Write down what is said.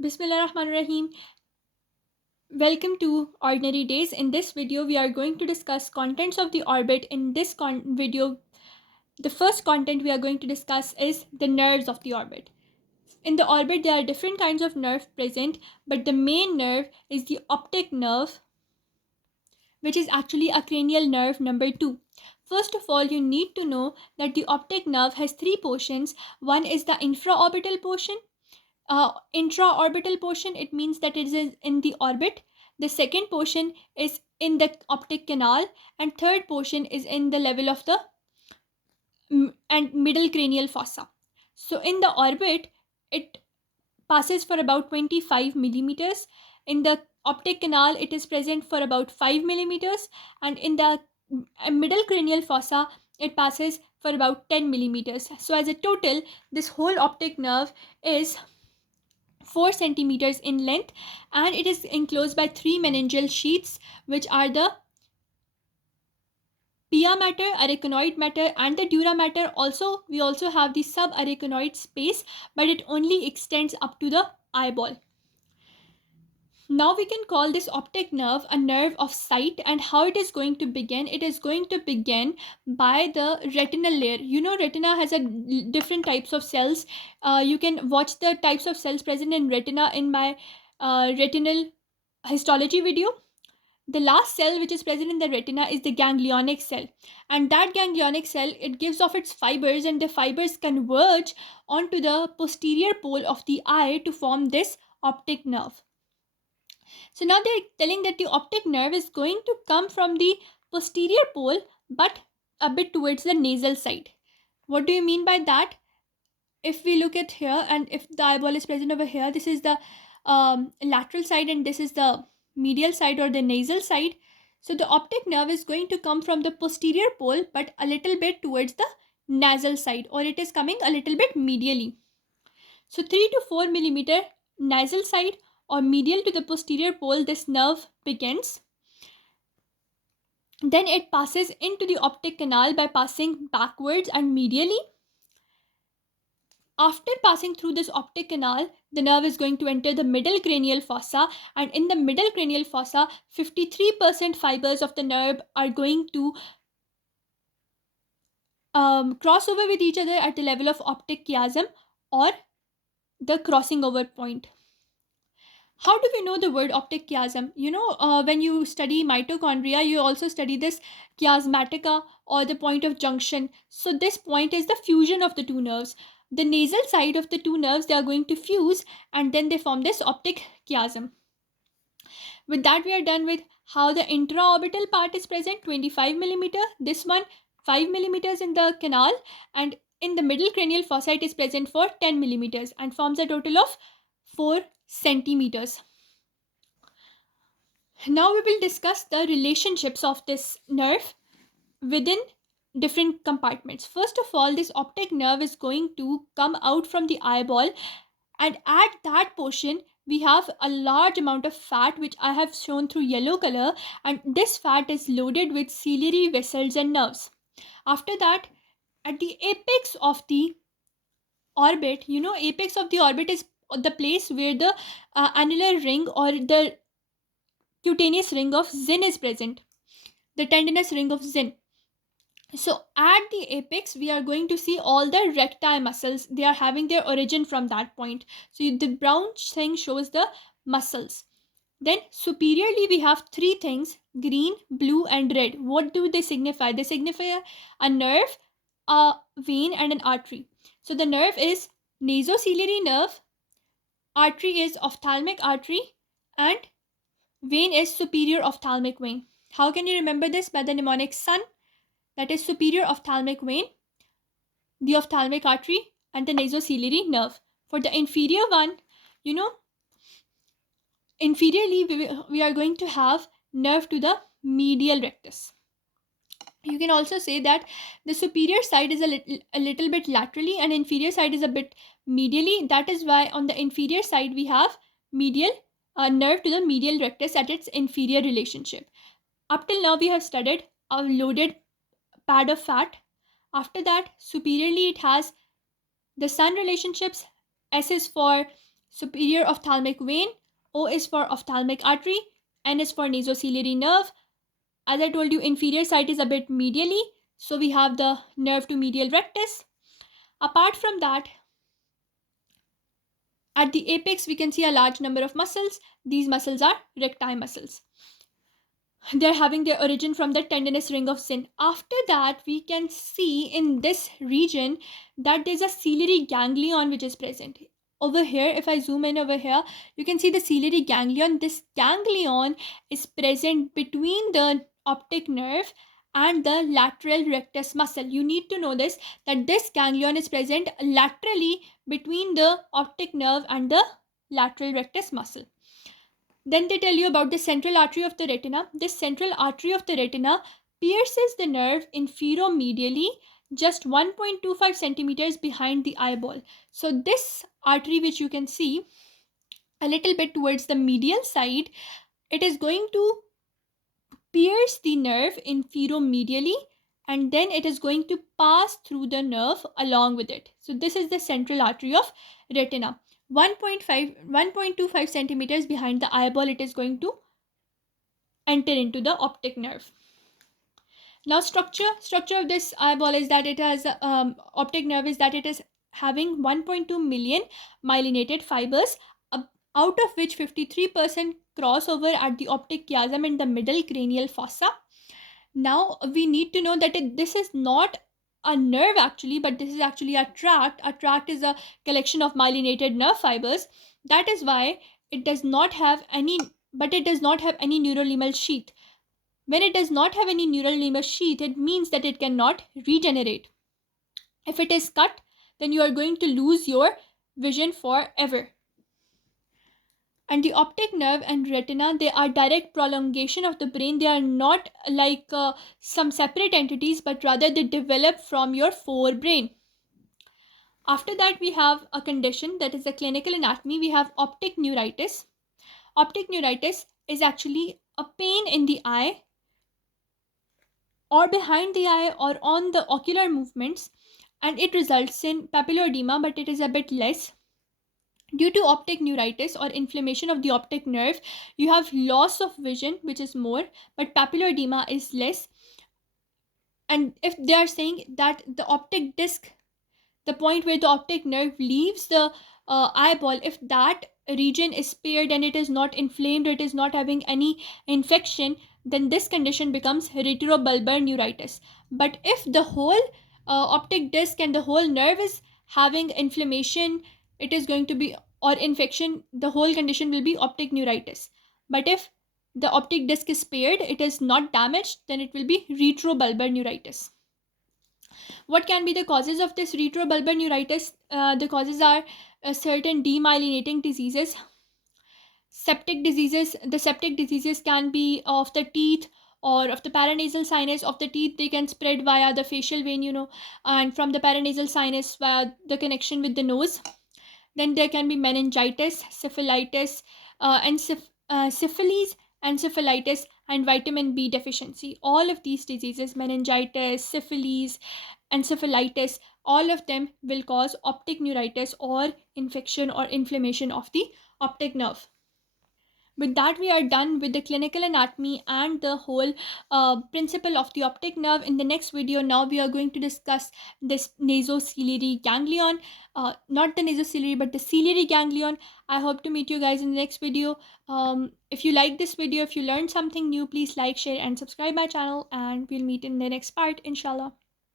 Bismillahirrahmanirrahim. Welcome to Ordinary Days. In this video, we are going to discuss contents of the orbit. In this video, the first content we are going to discuss is the nerves of the orbit. In the orbit, there are different kinds of nerve present, but the main nerve is the optic nerve, which is actually a cranial nerve number 2. First of all, you need to know that the optic nerve has three portions. One is the infraorbital portion. Intraorbital portion, it means that it is in the orbit. The second portion is in the optic canal, and third portion is in the level of the and middle cranial fossa. So in the orbit, it passes for about 25 millimeters. In the optic canal, it is present for about 5 millimeters, and in the middle cranial fossa, it passes for about 10 millimeters. So as a total, this whole optic nerve is 4 centimeters in length, and it is enclosed by three meningeal sheaths, which are the pia mater, arachnoid matter, and the dura mater. Also, we also have the subarachnoid space, but it only extends up to the eyeball. Now we can call this optic nerve a nerve of sight. And how it is going to begin? It is going to begin by the retinal layer. You know, retina has a different types of cells. You can watch the types of cells present in retina in my retinal histology video. The last cell which is present in the retina is the ganglionic cell, and that ganglionic cell, it gives off its fibers, and the fibers converge onto the posterior pole of the eye to form this optic nerve. So now they're telling that the optic nerve is going to come from the posterior pole, but a bit towards the nasal side. What do you mean by that? If we look at here, and if the eyeball is present over here, this is the lateral side, and this is the medial side or the nasal side. So the optic nerve is going to come from the posterior pole, but a little bit towards the nasal side, or it is coming a little bit medially. So 3 to 4 millimeter nasal side or medial to the posterior pole, this nerve begins. Then it passes into the optic canal by passing backwards and medially. After passing through this optic canal, the nerve is going to enter the middle cranial fossa, and in the middle cranial fossa, 53% fibers of the nerve are going to cross over with each other at the level of optic chiasm or the crossing over point. How do we know the word optic chiasm? You know, when you study mitochondria, you also study this chiasmatica or the point of junction. So this point is the fusion of the two nerves. The nasal side of the two nerves, they are going to fuse, and then they form this optic chiasm. With that, we are done with how the intraorbital part is present, 25 millimeter. This one, 5 millimeters in the canal, and in the middle cranial fossa, it is present for 10 millimeters and forms a total of 4 centimeters. Now we will discuss the relationships of this nerve within different compartments. First of all, this optic nerve is going to come out from the eyeball, and at that portion we have a large amount of fat, which I have shown through yellow color, and this fat is loaded with ciliary vessels and nerves. After that, at the apex of the orbit, you know, apex of the orbit is the place where the annular ring or the cutaneous ring of Zinn is present, the tendinous ring of Zinn. So at the apex, we are going to see all the recti muscles. They are having their origin from that point. So the brown thing shows the muscles. Then superiorly, we have three things: green, blue, and red. What do they signify? They signify a nerve, a vein, and an artery. So the nerve is nasociliary nerve, artery is ophthalmic artery, and vein is superior ophthalmic vein. How can you remember this? By the mnemonic SUN, that is superior ophthalmic vein, the ophthalmic artery, and the nasociliary nerve. For the inferior one, you know, inferiorly we are going to have nerve to the medial rectus. You can also say that the superior side is a little bit laterally, and inferior side is a bit medially. That is why on the inferior side we have medial nerve to the medial rectus at its inferior relationship. Up till now we have studied a loaded pad of fat. After that, superiorly it has the sun relationships. S is for superior ophthalmic vein, O is for ophthalmic artery, N is for nasociliary nerve. As I told you, inferior side is a bit medially, so we have the nerve to medial rectus. Apart from that, at the apex, we can see a large number of muscles. These muscles are recti muscles. They're having their origin from the tendinous ring of Zinn. After that, we can see in this region that there's a ciliary ganglion which is present. Over here, if I zoom in over here, you can see the ciliary ganglion. This ganglion is present between the optic nerve and the lateral rectus muscle. You need to know this, that this ganglion is present laterally between the optic nerve and the lateral rectus muscle. Then they tell you about the central artery of the retina. This central artery of the retina pierces the nerve inferomedially just 1.25 centimeters behind the eyeball. So this artery, which you can see a little bit towards the medial side, it is going to pierce the nerve inferomedially, and then it is going to pass through the nerve along with it. So this is the central artery of retina. 1.25 centimeters behind the eyeball, it is going to enter into the optic nerve. Now structure of this eyeball is that it has optic nerve is that it is having 1.2 million myelinated fibers, out of which 53% crossover at the optic chiasm in the middle cranial fossa. Now we need to know that this is not a nerve actually, but this is actually a tract. A tract is a collection of myelinated nerve fibers. That is why it does not have any, but it does not have any neurolemal sheath. When it does not have any neurolemal sheath, it means that it cannot regenerate. If it is cut, then you are going to lose your vision forever. And the optic nerve and retina, they are direct prolongation of the brain. They are not like some separate entities, but rather they develop from your forebrain. After that, we have a condition that is a clinical anatomy. We have optic neuritis. Optic neuritis is actually a pain in the eye or behind the eye or on the ocular movements, and it results in papilloedema, but it is a bit less. Due to optic neuritis or inflammation of the optic nerve, you have loss of vision, which is more, but papilloedema is less. And if they are saying that the optic disc, the point where the optic nerve leaves the eyeball, if that region is spared and it is not inflamed or it is not having any infection, then this condition becomes retrobulbar neuritis. But if the whole optic disc and the whole nerve is having inflammation, it is going to be, or infection, the whole condition will be optic neuritis. But if the optic disc is spared, it is not damaged, then it will be retrobulbar neuritis. What can be the causes of this retrobulbar neuritis? The causes are certain demyelinating diseases, septic diseases. The septic diseases can be of the teeth or of the paranasal sinus. Of the teeth, they can spread via the facial vein, and from the paranasal sinus via the connection with the nose. Then there can be meningitis, syphilitis, syphilis, encephalitis, and vitamin B deficiency. All of these diseases, meningitis, syphilis, encephalitis, all of them will cause optic neuritis or infection or inflammation of the optic nerve. With that, we are done with the clinical anatomy and the whole principle of the optic nerve. In the next video, now we are going to discuss this nasociliary ganglion, not the nasociliary but the ciliary ganglion. I hope to meet you guys in the next video. If you like this video, if you learned something new, please like, share and subscribe my channel, and we'll meet in the next part, inshallah.